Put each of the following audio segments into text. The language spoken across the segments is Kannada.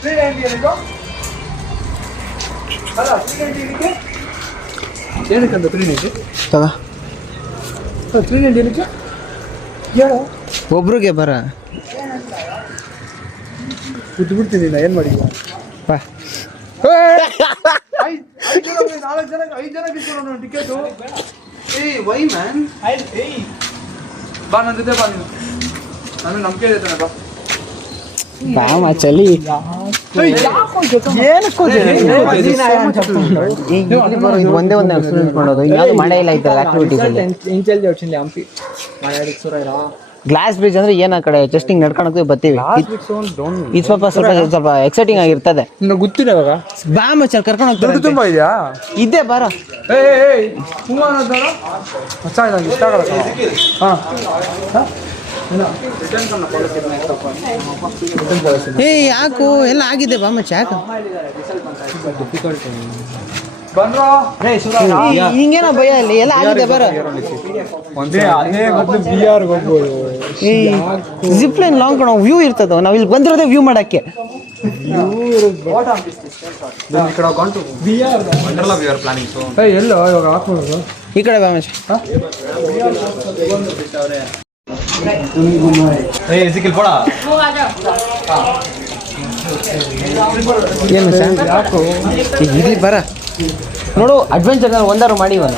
ತ್ರೀ ನೈಂಟಿ ಏನಿದು ಅಲ್ಲ ತ್ರೀ ನೈಂಟಿ ಏನಕ್ಕೆ? ಏನಕ್ಕಂತ ತ್ರೀ ನೈಂಟಿ ತಗ. ತ್ರೀ ನೈಂಟಿ ಏನಕ್ಕೆ? ಹೇಳು. ಒಬ್ರಿಗೆ ಬರ. ಬಿಟ್ಟು ಬಿಡ್ತೀನಿ ನಾ ಏನು ಮಾಡಿಲ್ಲ ಬಾ. ನಾಲ್ಕು ಜನ ಐದು ಜನ ಕಿತ್ಕೊಂಡು ಟಿಕೆಟು ಏಯ್ ವೈ ಮ್ಯಾನ್ ಬಾ ನನ್ನ ಜೊತೆ ಬಾ ನೀನು. ನನಗೆ ನಂಬಿಕೆ ಇದೆ ಬಾ. ಬಾ ಏನಕ್ಕೋ ಒಂದೇ ಒಂದೇ ಮಾಡೋದು ಯಾವುದು ಮಳೆ ಇಲ್ಲ ಐತೆ ಆಕ್ಟಿವಿಟೀಸ್ ಗ್ಲಾಸ್ ಬ್ರಿಡ್ಜ್ ಅಂದ್ರೆ ಏನ ಕಡೆ ಜಸ್ಟ್ ಹಿಂಗ್ ನಡ್ಕೊಂಡು ಬರ್ತೀವಿ ಇದು ಸ್ವಲ್ಪ ಸ್ವಲ್ಪ ಸ್ವಲ್ಪ ಎಕ್ಸೈಟಿಂಗ್ ಆಗಿರ್ತದೆ ಗೊತ್ತಿಲ್ಲ ಇವಾಗ ಬಾ ಮಚ್ಚಲ್ ಕರ್ಕೊಂಡು ಹೋಗ್ತಾರೆ ತುಂಬಾ ಇದೆಯಾ ಇದ್ದೇ ಬಾರ ಹೂವ ಏ ಯಾಕು ಎಲ್ಲ ಆಗಿದೆ ಬಾ ಮಚ್ಚ ಯಾಕೆ? ಹಿಂಗೇನೋ ಭಯ ಅಲ್ಲಿ ಎಲ್ಲ ಆಗಿದೆ ಬರ. ಏ ಲಾಂಗ್ ಕಣ ವ್ಯೂ ಇರ್ತದ? ನಾವ್ ಇಲ್ಲಿ ಬಂದಿರೋದೇ ವ್ಯೂ ಮಾಡಕ್ಕೆ. ಈ ಕಡೆ ಬಾ ಮಚ್ಚ. ಏ ಯಸಿಕಲ್ ಪಡಾ? ಹೋಗಾ ಜಾ ಯಾ ಮಸ ಬರ. ನೋಡು ಅಡ್ವೆಂಚರ್ ಒಂದಾರು ಒಂದರ ಮಾಡಿ ಬಾ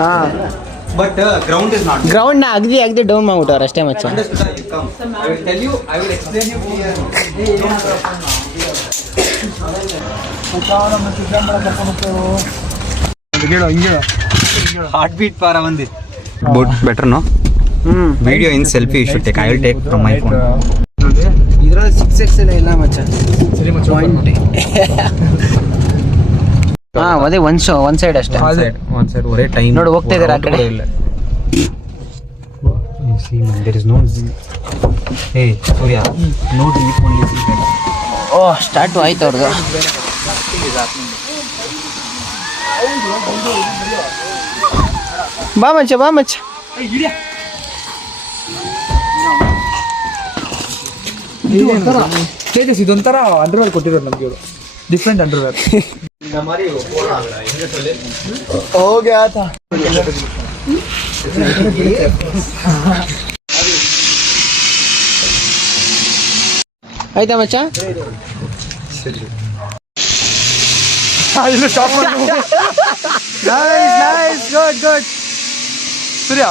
ಹಾ. ಬಟ್ ಗ್ರೌಂಡ್ ಇಸ್ ನಾಟ್ ಗ್ರೌಂಡ್ನ ಅಗ್ದಿ ಅಗ್ದಿ ಡೌನ್ ಮಾಡ್ಬಿಡೋರು ಅಷ್ಟೇ ಮಚ್ಚ I will tell you I better know hmm ಡಿಓ in selfie you should take I will take from my phone ನೋಡಿ ಇದರಲ್ಲಿ 6x ಇಲ್ಲ ಮಚ್ಚ ಸರಿ ಮಚ್ಚಾ ಹಾ ಅದೇ ಒನ್ ಶೋ ಒಂದ್ ಸೈಡ್ ಅಷ್ಟೇ ಒನ್ ಸೈಡ್. ಒರೇ ಟೈಮ್ ನೋಡಿ ಹೋಗ್ತಾ ಇದ್ದಾರೆ ಆ ಕಡೆ. ಇಲ್ಲ see, man, there is no. Hey, Surya. No deep only. O start ಆಯ್ತು ಅವ್ರದ್ದು ಬಾ ಮಚ್ಚ ಬಾ ಮಚ್ಚ ತೇಜಸ್ ಇದೊಂಥರ ಅಂಡರ್ವೇರ್ ಕೊಟ್ಟಿರೋದು ನಮ್ಗೆ ಇವರು ಡಿಫ್ರೆಂಟ್ ಅಂಡರ್ವೇರ್ ಆಯ್ತಾ ಮಚ್ಚ ಇಲ್ಲೂ ಸ್ಟಾಪ್ ಮಾಡಿ nice nice good good Surya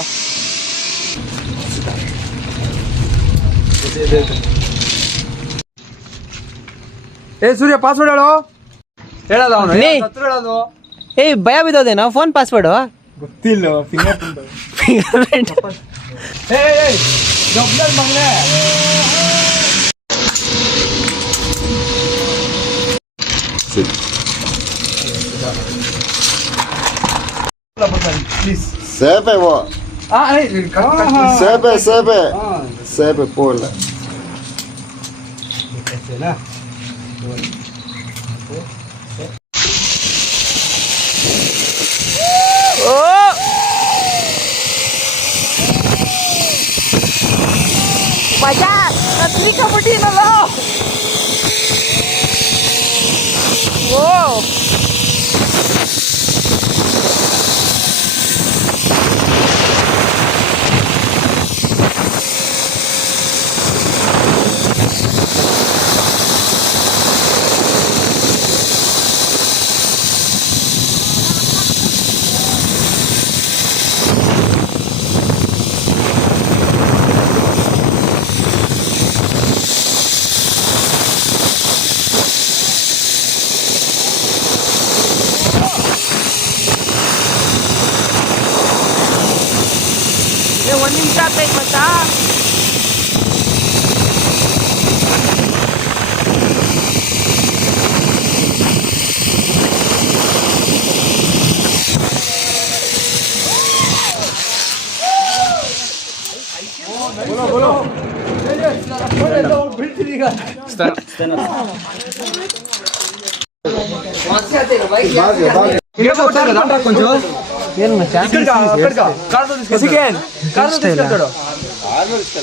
ಏ ಸೂರ್ಯ ಪಾಸ್ವರ್ಡ್ ಹೇಳು ಹೇಳಲ್ಲ ಅವನು ಲೇ. ಹೇಳೋದು ಏಯ್ ಭಯ ಬಿದ್ದೋದೇನೋ ಫೋನ್ ಪಾಸ್ವರ್ಡು ಗೊತ್ತಿಲ್ಲ ಫಿಂಗರ್ ಪ್ರಿಂಟ್ ಏ ಏ ಗಬ್ಲಲ್ ಮಗನೇ ಪ್ಲೀಸ್ Sebe wo. ಆ ಏ cut cut Bajar, katli ka buti na lo. Whoa. 전임사배 거다. બોલો બોલો కొంచెం ಏನ್ ಮಚ್ಚಾ?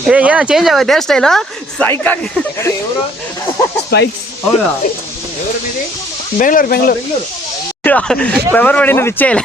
ಏ ಏನೋ ಚೇಂಜ್ ಆಗೋಯ್ತು ಹೇರ್ ಸ್ಟೈಲು ಸೈಕ್ ಸ್ಪೈಕ್ಸ್ ಹೌದಾ? ಬೆಂಗಳೂರು ಬೆಂಗಳೂರು. ಪ್ರವರ್ ಮಾಡಿದ ಇಚ್ಛೆ ಇಲ್ಲ.